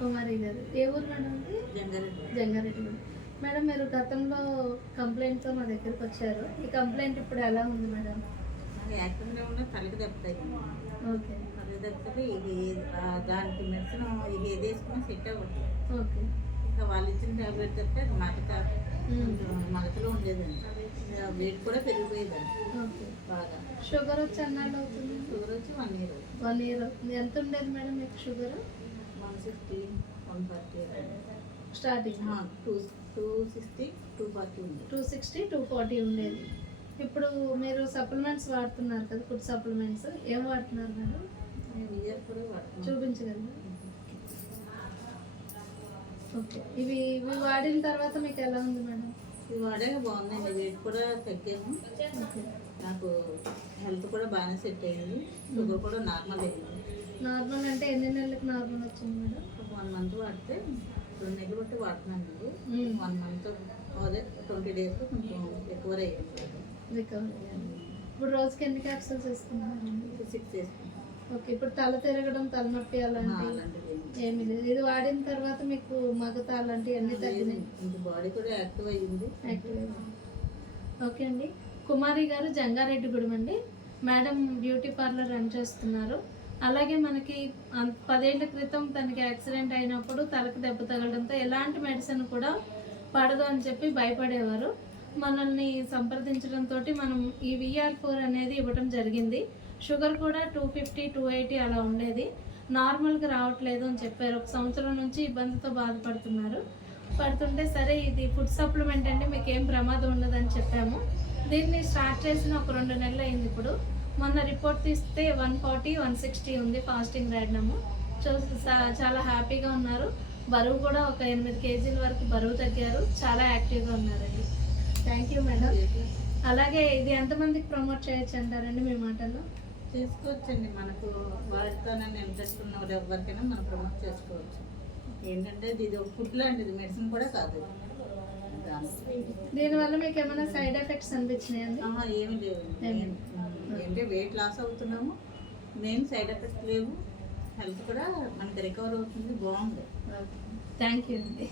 కుమారి గారు ఏ ఊరు madam? Jangareddy. Madam మీరు గతంలో కంప్లైంట్తో మా దగ్గరికి వచ్చారు. ఈ కంప్లైంట్ ఇప్పుడు ఎలా ఉంది మేడం? యాక్టివ్గా ఉన్న తలకి దెబ్బతాయి. ఓకే. తలకి దెబ్బతే ఇది దానికి మెడిసిన్ ఇది ఏది వేసుకున్నా సెట్ అవ్వట్లేదు. ఓకే. ఇంకా వాళ్ళు ఇచ్చిన ట్యాబ్లెట్ తప్పితే అది మగతలో ఉండేదండి. వెయిట్ కూడా పెరిగిపోయేదండి. ఓకే. బాగా. షుగర్ వచ్చి అన్నాళ్ళు అవుతుంది? షుగర్ వచ్చి 1 year. 1 year. ఎంత ఉండేది మేడం మీకు షుగర్? 160, 140 స్టార్టింగ్ 260, 240 ఉంది. 260, 240 ఉండేది. ఇప్పుడు మీరు సప్లిమెంట్స్ వాడుతున్నారు కదా, ఫుడ్ సప్లిమెంట్స్ ఏం వాడుతున్నారు మేడం? కూడా వాడుతున్నాను. చూపించగలరు? ఓకే. ఇవి వాడిన తర్వాత మీకు ఎలా ఉంది మేడం? ఇవి వాడాక బాగుందండి. వెయిట్ కూడా తగ్గాము. ఓకే. నాకు హెల్త్ కూడా బాగానే సెట్ అయ్యింది. షుగర్ కూడా నార్మల్ అయ్యింది. నార్మల్ అంటే ఎన్ని నెలలకు నార్మల్ వచ్చింది మేడం? 1 month వాడితే 2 నెలలు బట్టి వాడుతున్నానండి. 1 month అదే 20 days కొంచెం రికవర్ అయ్యింది. ఇప్పుడు రోజుకి ఎన్ని క్యాప్సూల్స్ వేసుకుంటున్నారండి? 6 వేసుకుంటాను. ఓకే. ఇప్పుడు తల తిరగడం, తలనొప్పి అలాంటివి ఏమీ లేదు. ఇది వాడిన తర్వాత మీకు మగత అలాంటివి అన్నీ తగ్గినాయి? బాడీ కూడా యాక్టివ్ అయ్యింది. ఓకే అండి. కుమారి గారు జంగారెడ్డిగూడెం అండి. మేడం బ్యూటీ పార్లర్ రన్ చేస్తున్నారు. అలాగే మనకి 10 ఏళ్ల క్రితం తనకి యాక్సిడెంట్ అయినప్పుడు తలకు దెబ్బ తగలడంతో ఎలాంటి మెడిసిన్ కూడా పడదు అని చెప్పి భయపడేవారు. మనల్ని సంప్రదించడంతో మనం ఈ VR4 అనేది ఇవ్వడం జరిగింది. షుగర్ కూడా 250, 280 అలా ఉండేది. నార్మల్గా రావట్లేదు అని చెప్పారు. 1 సంవత్సరం నుంచి ఇబ్బందితో పడుతుంటే సరే ఇది ఫుడ్ సప్లిమెంట్ అండి, మీకు ఏం ప్రమాదం ఉండదని చెప్పాము. దీన్ని స్టార్ట్ చేసిన ఒక 2 నెలలు అయింది. ఇప్పుడు మొన్న రిపోర్ట్ తీస్తే 140, 160 ఉంది ఫాస్టింగ్ ర్యాడ్నము. చాలా హ్యాపీగా ఉన్నారు. బరువు కూడా ఒక 8 kg వరకు బరువు తగ్గారు. చాలా యాక్టివ్గా ఉన్నారండి. Thank you madam. అలాగే ఇది ఎంతమందికి ప్రమోట్ చేయొచ్చు అంటారండి మీ మాటల్లో? చేసుకోవచ్చండి. మనకు వాడతానని ఇంట్రెస్ట్ ఉన్న వాళ్ళు ఎవరికైనా మనం ప్రమోట్ చేసుకోవచ్చు. ఏంటంటే ఇది ఒక ఫుడ్ లాంటిది, మెడిసిన్ కూడా కాదు. దీనివల్ల మీకు ఏమైనా సైడ్ ఎఫెక్ట్స్ అనిపించినాయండి? ఏమి లేవు. ఏంటంటే వెయిట్ లాస్ అవుతున్నాము, మెయిన్ సైడ్ ఎఫెక్ట్స్ లేవు. హెల్త్ కూడా మనకి రికవర్ అవుతుంది. బాగుంది. థ్యాంక్ యూ అండి.